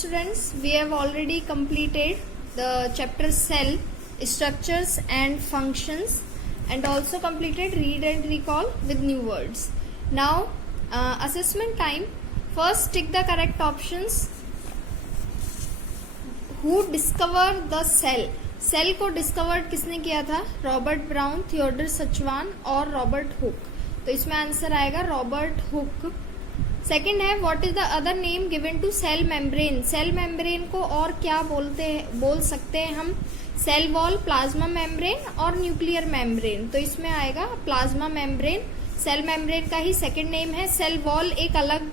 students, we have already completed the chapter cell structures and functions and also completed read and recall with new words. Now assessment time. First tick the correct options. Who discovered the cell? Cell को discovered किसने किया था? Robert brown, Theodore सचवान और Robert Hooke. तो इसमें answer आएगा Robert Hooke. Second है what is the other name given to cell membrane? Cell membrane को और क्या बोल सकते हैं हम? सेल वॉल, प्लाज्मा मेम्ब्रेन और न्यूक्लियर मेम्ब्रेन. तो इसमें आएगा प्लाज्मा मेम्ब्रेन. सेल मेम्ब्रेन का ही सेकंड नेम है. सेल वॉल एक अलग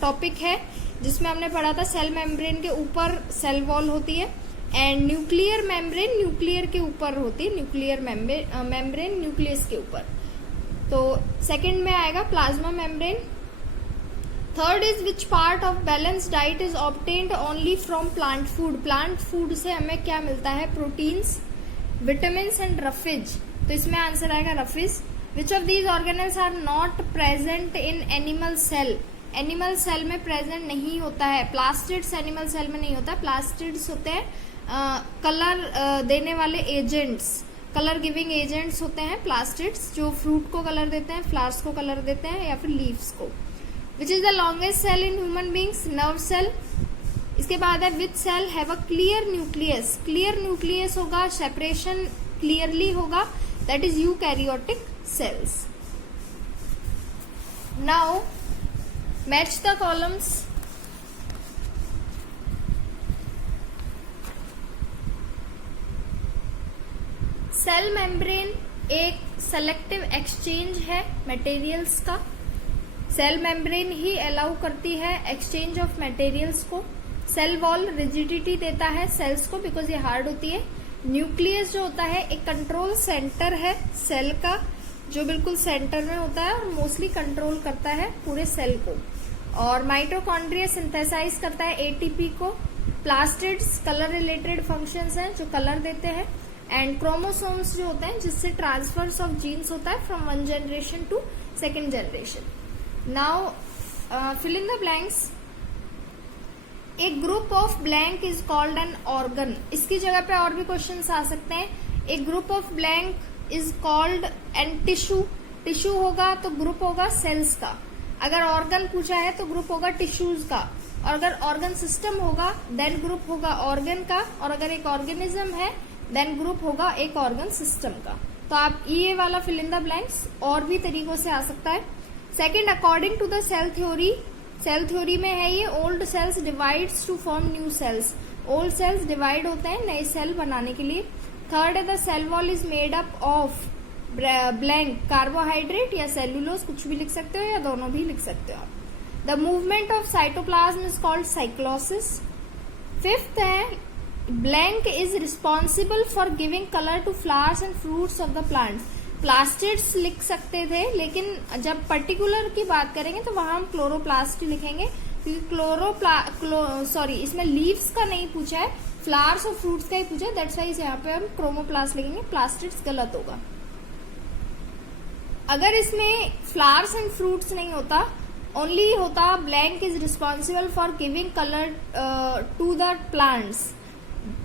टॉपिक है जिसमें हमने पढ़ा था सेल मेम्ब्रेन के ऊपर सेल वॉल होती है एंड न्यूक्लियर मेम्ब्रेन न्यूक्लियर के ऊपर होती है. न्यूक्लियर मेम्ब्रेन न्यूक्लियस के ऊपर. तो सेकंड में आएगा plasma membrane. Third is which part of balance diet is obtained only from plant food? Plant food से हमें क्या मिलता है? Proteins, vitamin and roughage. तो इसमें आंसर आएगा roughage. Which of these organelles are not present in animal cell? Animal cell में present नहीं होता है. प्लास्टिड्स एनिमल सेल में नहीं होता. प्लास्टिड्स होते हैं कलर देने वाले एजेंट्स, कलर गिविंग एजेंट्स होते हैं प्लास्टिड्स, जो फ्रूट को कलर देते हैं, फ्लावर्स को कलर देते हैं या फिर लीव्स को. Which is the longest cell in human beings? Nerve cell. इसके बाद है which cell have a clear nucleus? Clear nucleus होगा, सेपरेशन क्लियरली होगा, that is eukaryotic cells. Now match the columns. Cell membrane एक selective exchange है materials का. Cell membrane ही allow करती है एक्सचेंज ऑफ मटेरियल्स को. सेल वॉल रिजिडिटी देता है सेल्स को बिकॉज ये हार्ड होती है. न्यूक्लियस जो होता है एक कंट्रोल सेंटर है सेल का, जो बिल्कुल सेंटर में होता है और मोस्टली कंट्रोल करता है पूरे सेल को. और माइटोकॉन्ड्रिया सिंथेसाइज करता है एटीपी को. प्लास्टिड्स कलर रिलेटेड फंक्शंस हैं जो कलर देते हैं. एंड क्रोमोसोम्स जो होते हैं जिससे ट्रांसफर्स ऑफ जीन्स होता है from one generation to second generation. Now fill in the blanks. A group of blank is called an organ. इसकी जगह पे और भी क्वेश्चंस आ सकते हैं. A group of blank is called an tissue. Tissue होगा तो ग्रुप होगा सेल्स का. अगर ऑर्गन पूछा है तो ग्रुप होगा टिश्यूज का. और अगर ऑर्गन सिस्टम होगा देन ग्रुप होगा ऑर्गन का. और अगर एक ऑर्गेनिज्म है देन ग्रुप होगा एक ऑर्गन सिस्टम का. तो आप ये वाला फिल इन द ब्लैंक्स और भी तरीकों से आ सकता है. Second, according to the cell theory. Cell theory में है ये old cells divides to form new cells. Old cells divide होते हैं नए सेल बनाने के लिए. थर्ड है the cell wall is made up of blank carbohydrate या सेल्यूलोज, कुछ भी लिख सकते हो या दोनों भी लिख सकते हो. The movement of cytoplasm is called cyclosis. Fifth है blank is responsible for giving color to flowers and fruits of the plants. Plastids लिख सकते थे लेकिन जब पर्टिकुलर की बात करेंगे तो वहां हम क्लोरोप्लास्ट लिखेंगे क्योंकि सॉरी इसमें लीव्स का नहीं पूछा है, फ्लावर्स और फ्रूट्स का ही पूछा है. दैट्स वाई यहाँ पे हम क्रोमोप्लास्ट लिखेंगे. प्लास्टिड्स गलत होगा. अगर इसमें फ्लावर्स एंड फ्रूट्स नहीं होता, ओनली होता blank is responsible for giving colour to the plants,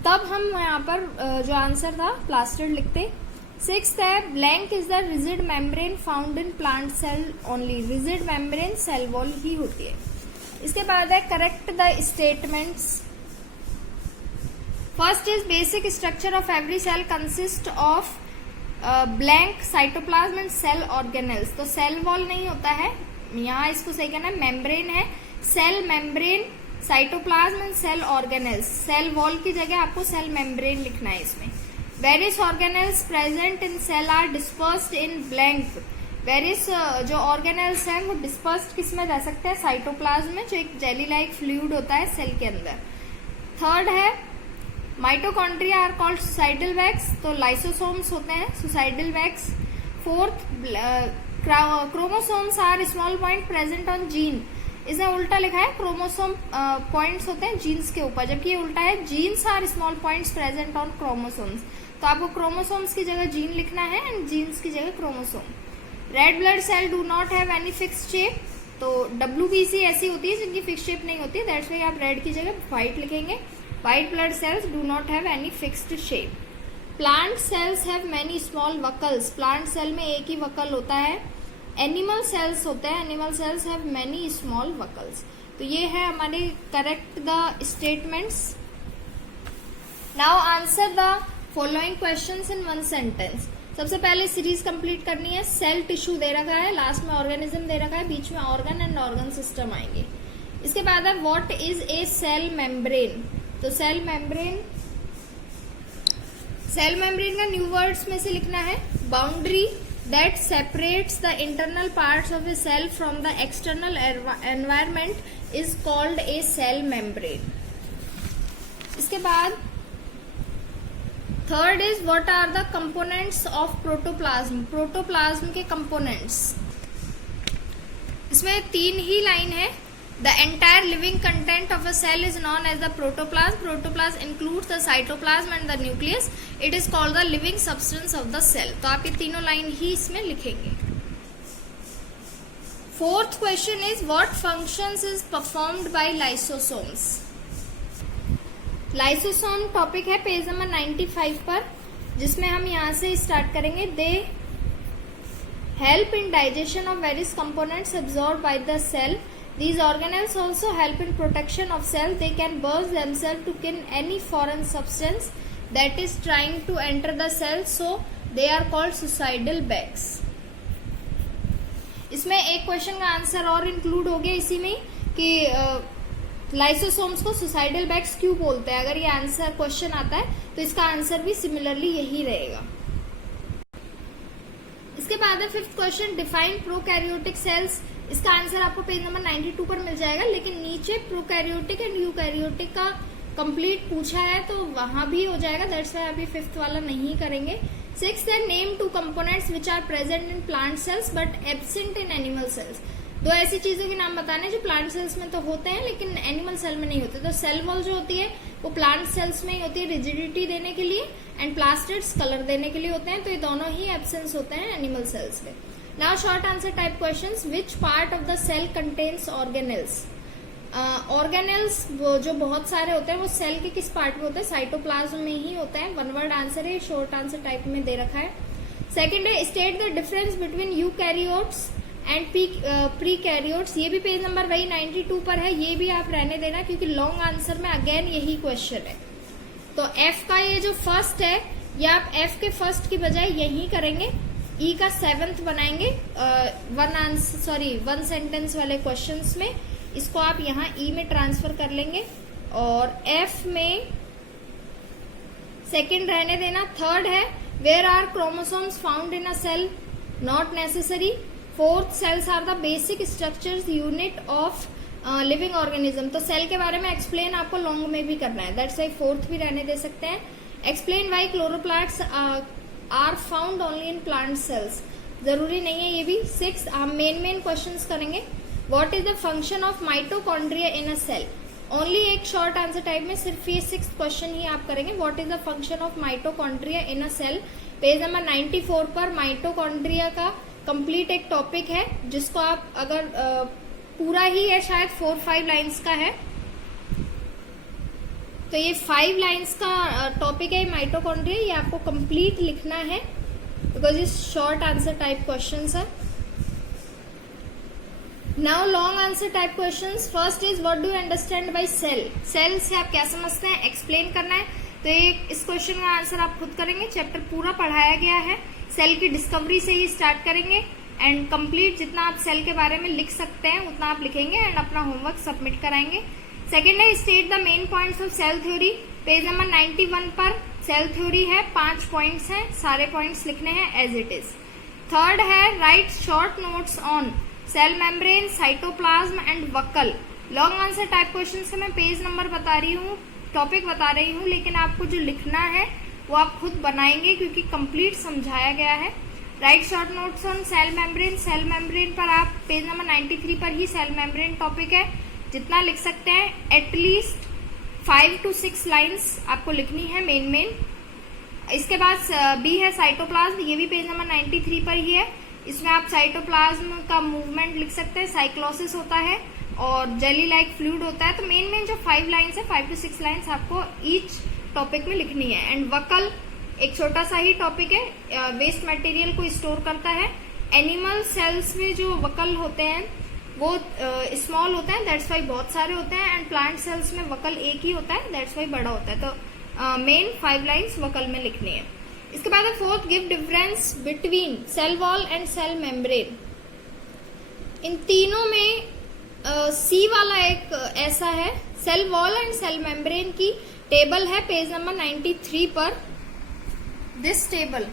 तब हम यहाँ पर जो आंसर था प्लास्टिड लिखते. सिक्स्थ है blank is the rigid membrane found in plant cell only. Rigid membrane cell wall ही होती है. इसके बाद है correct the statements. First is basic structure of every cell consist of blank, cytoplasm and cell organelles. तो cell wall नहीं होता है, यहाँ इसको सही कहना है मेम्ब्रेन है. Cell membrane, cytoplasm and cell organelles. Cell wall की जगह आपको सेल मेम्ब्रेन लिखना है इसमें. Various organelles present in cell are dispersed in blank. Various जो ऑर्गेनेल्स हैं वो डिस्पर्स्ड किस में रह सकते हैं? साइटोप्लाज्म में, जो एक जेली लाइक फ्लूइड होता है सेल के अंदर. थर्ड है mitochondria are called suicidal bags. तो लाइसोसोम्स होते हैं suicidal bags. Fourth, chromosomes are small point present on gene. इसने उल्टा लिखा है, क्रोमोसोम पॉइंट्स होते हैं जीन्स के ऊपर, जबकि ये उल्टा है, genes are small points present on chromosomes. तो आपको क्रोमोसोम्स की जगह जीन लिखना है एंड जीन्स की जगह chromosome. Red blood cell do not have any fixed shape. तो WBC ऐसी होती है जिनकी फिक्स शेप नहीं होती, दैट्स वाई आप रेड की जगह व्हाइट लिखेंगे. White blood cells do not have any fixed shape. Plant cells have many small vacuoles. Plant cell में एक ही वकल होता है. एनिमल सेल्स होते हैं, animal cells have many small vacuoles. तो ये है हमारे correct the statements. Now answer the following questions in one sentence. सबसे पहले सीरीज कंप्लीट करनी है. सेल टिश्यू दे रखा है, लास्ट में ऑर्गेनिज्म दे रखा है, बीच में ऑर्गन एंड ऑर्गन सिस्टम आएंगे. इसके बाद है what is a cell membrane. तो सेल मेम्ब्रेन का न्यू वर्ड्स में से लिखना है. Boundary that separates the internal parts of a cell from the external environment is called a cell membrane. इसके बाद third is what are the components of protoplasm. Protoplasm के components, इसमें 3 ही लाइन है. The entire living content of a cell is known as the protoplasm. Protoplasm includes the cytoplasm and the nucleus. It is called the living substance of the cell. तो आप ये तीनों line ही इसमें लिखेंगे. Fourth question is what functions is performed by lysosomes. Lysosome topic है page number 95 पर, जिसमें हम यहाँ से स्टार्ट करेंगे. They help in digestion of various components absorb by the cell. These organelles also help in protection of cell. They can burst themselves to kill any foreign substance that is trying to enter the cell, so they are called suicidal bags. इसमें एक question का answer और include हो गया इसी में कि lysosomes को सुसाइडल बैग्स क्यों बोलते हैं. अगर ये आंसर क्वेश्चन आता है तो इसका आंसर भी सिमिलरली यही रहेगा. इसके बाद है fifth question, define prokaryotic cells. इसका आंसर आपको पेज नंबर 92 पर मिल जाएगा, लेकिन नीचे प्रोकैरियोटिक एंड यूकैरियोटिक का कंप्लीट पूछा है तो वहां भी हो जाएगा. दैट्स वाई अभी फिफ्थ वाला नहीं करेंगे. सिक्स्थ है name 2 components which are present in plant cells but absent in animal cells. 2 ऐसी चीजों के नाम बताने जो प्लांट सेल्स में तो होते हैं लेकिन एनिमल सेल में नहीं होते. तो सेल वॉल जो होती है वो प्लांट सेल्स में ही होती है रिजिडिटी देने के लिए, एंड प्लास्टिड्स कलर देने के लिए होते हैं. तो ये दोनों ही एब्सेंस होते हैं एनिमल सेल्स में. Now short answer type questions. Which part of the cell contains organelles. Organelles जो बहुत सारे होते हैं वो सेल के किस पार्ट में होते हैं, साइटोप्लाज्म में ही होता है. 1 वर्ड आंसर है, शॉर्ट आंसर टाइप में दे रखा है. सेकेंड है state the difference between eukaryotes and prokaryotes. ये भी पेज नंबर वही 92 पर है. ये भी आप रहने देना क्योंकि लॉन्ग आंसर में अगेन यही क्वेश्चन है. तो एफ का ये जो फर्स्ट है ये आप एफ के फर्स्ट की बजाय यही करेंगे. ई का 7th बनाएंगे 1 सेंटेंस वाले क्वेश्चंस में. इसको आप यहाँ ई में ट्रांसफर कर लेंगे और एफ में सेकेंड रहने देना. थर्ड है where are chromosomes found in a cell. Not necessary. Fourth cells are the basic structures unit of living organism. तो सेल के बारे में एक्सप्लेन आपको लॉन्ग में भी करना है, दैट्स वाई फोर्थ भी रहने दे सकते हैं. Explain why chloroplasts are found only in plant cells. जरूरी नहीं है ये भी. 6 हम मेन क्वेश्चंस करेंगे. What is the function of mitochondria in a cell. Only एक शॉर्ट आंसर टाइप में सिर्फ ये 6th क्वेश्चन ही आप करेंगे. What is the function of mitochondria in a cell. Page number 94 पर माइटोकॉन्ड्रिया का कंप्लीट एक टॉपिक है जिसको आप अगर पूरा ही है, शायद 4-5 लाइंस का है, तो ये 5 लाइंस का टॉपिक है माइटोकॉन्ड्रिया. ये आपको कंप्लीट लिखना है बिकॉज ये शॉर्ट आंसर टाइप क्वेश्चंस है. Now long answer type questions. First is what do you understand by cell. Cell से आप क्या समझते हैं एक्सप्लेन करना है. तो इस क्वेश्चन का आंसर आप खुद करेंगे. चैप्टर पूरा पढ़ाया गया है. सेल की डिस्कवरी से ही स्टार्ट करेंगे एंड कंप्लीट जितना आप सेल के बारे में लिख सकते हैं उतना आप लिखेंगे एंड अपना होमवर्क सबमिट कराएंगे. सेकेंड है state the main points of cell theory. Page number 91 पर सेल थ्योरी है, 5 पॉइंट्स हैं, सारे पॉइंट्स लिखने हैं एज इट इज. थर्ड है write short notes on cell membrane, cytoplasm and vacuole. Long answer type question से मैं पेज नंबर बता रही हूँ, टॉपिक बता रही हूँ, लेकिन आपको जो लिखना है वो आप खुद बनाएंगे क्योंकि कंप्लीट समझाया गया है. Write short notes on cell membrane. Cell membrane पर आप पेज नंबर 93 पर ही सेल मेम्ब्रेन टॉपिक है, जितना लिख सकते हैं एटलीस्ट 5 to 6 लाइन्स आपको लिखनी है मेन. इसके बाद बी है साइटोप्लाज्म. ये भी पेज नंबर 93 पर ही है. इसमें आप साइटोप्लाज्म का मूवमेंट लिख सकते हैं, साइक्लोसिस होता है और जेली लाइक फ्लूइड होता है। तो मेन जो 5 लाइन्स है, 5 to 6 लाइन्स आपको ईच टॉपिक में लिखनी है। एंड वकल एक छोटा सा ही टॉपिक है, वेस्ट मटेरियल को स्टोर करता है। एनिमल सेल्स में जो वकल होते हैं वो स्मॉल होते हैं, दैट्स वाई बहुत सारे होते हैं। एंड प्लांट सेल्स में वकल एक ही होता है, दैट्स वाई बड़ा होता है। तो मेन 5 लाइन्स वकल में लिखनी है। इसके बाद fourth, give difference between cell wall and cell membrane. इन तीनों में सी वाला एक ऐसा है, cell wall and cell membrane की टेबल है पेज नंबर 93 पर। दिस टेबल,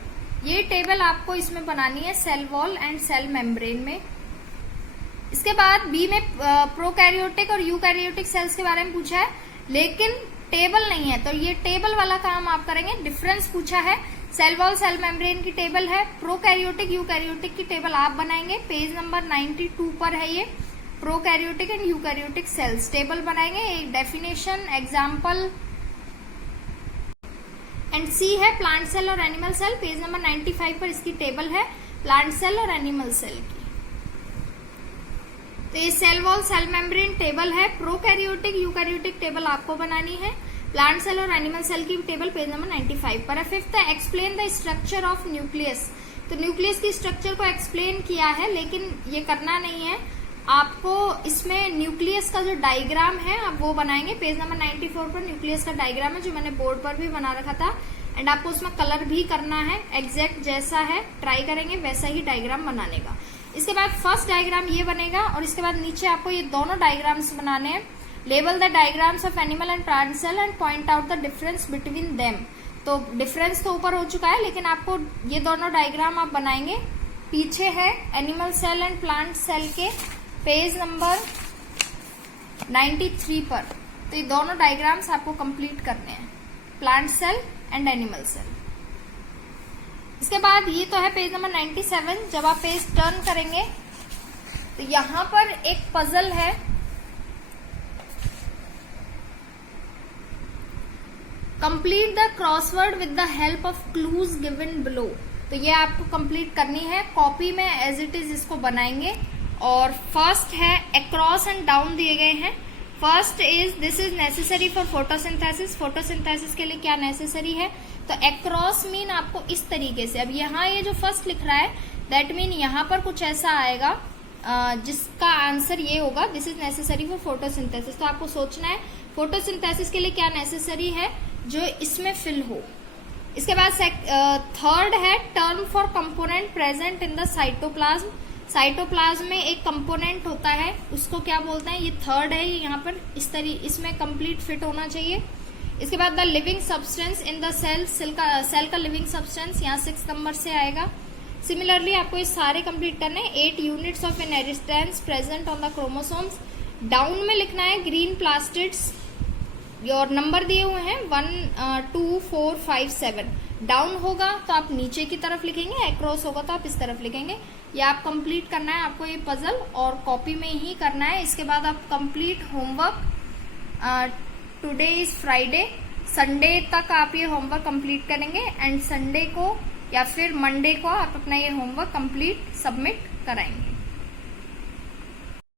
ये टेबल आपको इसमें बनानी है cell wall and cell membrane में। इसके बाद बी में प्रोकैरियोटिक और यूकैरियोटिक सेल्स के बारे में पूछा है, लेकिन टेबल नहीं है, तो ये टेबल वाला काम आप करेंगे। डिफरेंस पूछा है, सेल वॉल सेल मेम्ब्रेन की टेबल है, प्रोकैरियोटिक यूकैरियोटिक की टेबल आप बनाएंगे। पेज नंबर 92 पर है ये। Prokaryotic and eukaryotic cells table बनाएंगे, एक डेफिनेशन, एग्जाम्पल। एंड सी है प्लांट सेल और एनिमल सेल, पेज नंबर 95 पर इसकी टेबल है, प्लांट सेल और एनिमल सेल की। तो ये cell wall cell membrane table है। प्रोकैरियोटिक यूकैरियोटिक टेबल आपको बनानी है। प्लांट सेल और एनिमल सेल की टेबल पेज नंबर 95 पर है। फिफ्थ है, explain the structure of nucleus. तो न्यूक्लियस की स्ट्रक्चर को एक्सप्लेन किया है, लेकिन ये करना नहीं है आपको। इसमें न्यूक्लियस का जो डायग्राम है आप वो बनाएंगे। पेज नंबर 94 पर न्यूक्लियस का डायग्राम है, जो मैंने बोर्ड पर भी बना रखा था। एंड आपको उसमें कलर भी करना है, एग्जैक्ट जैसा है ट्राई करेंगे वैसा ही डायग्राम बनाने का। इसके बाद फर्स्ट डायग्राम ये बनेगा और इसके बाद नीचे आपको ये दोनों डायग्राम्स बनाने हैं। Label the diagrams of animal and plant cell and point out the difference between them. तो डिफरेंस तो ऊपर हो चुका है, लेकिन आपको ये दोनों डायग्राम आप बनाएंगे। पीछे है animal cell and plant cell के पेज नंबर 93 पर। तो ये दोनों डायग्राम्स आपको कंप्लीट करने हैं, plant cell and animal cell. इसके बाद ये तो है पेज नंबर 97। जब आप पेज टर्न करेंगे तो यहां पर एक पजल है, complete the crossword with the help of clues given below. तो ये आपको कंप्लीट करनी है, कॉपी में एज इट इज इसको बनाएंगे। और फर्स्ट है अक्रॉस एंड डाउन दिए गए हैं। First is this is necessary for photosynthesis. Photosynthesis के लिए क्या नेसेसरी है, तो अक्रॉस मीन आपको इस तरीके से। अब यहाँ ये जो फर्स्ट लिख रहा है दैट मीन यहाँ पर कुछ ऐसा आएगा जिसका आंसर ये होगा, this is necessary for photosynthesis. तो आपको सोचना है फोटोसिंथेसिस के लिए क्या नेसेसरी है जो इसमें फिल हो। इसके बाद थर्ड है term for component present in the cytoplasm. Cytoplasm में एक कंपोनेंट होता है, उसको क्या बोलते हैं, ये थर्ड है, ये यहाँ पर इसमें कंप्लीट फिट होना चाहिए। इसके बाद the living substance in the cell का लिविंग सब्सटेंस यहाँ 6 नंबर से आएगा। सिमिलरली आपको ये सारे कंप्लीट करने हैं। 8 units of inheritance present on the chromosomes. Down में लिखना है ग्रीन प्लास्टिड्स, और नंबर दिए हुए हैं 1 2 4 5 7। डाउन होगा तो आप नीचे की तरफ लिखेंगे, अक्रॉस होगा तो आप इस तरफ लिखेंगे। ये आप कंप्लीट करना है आपको ये पजल, और कॉपी में ही करना है। इसके बाद आप complete homework, today is Friday, Sunday तक आप ये होमवर्क कंप्लीट करेंगे। एंड संडे को या फिर मंडे को आप अपना ये होमवर्क कंप्लीट सबमिट कराएंगे।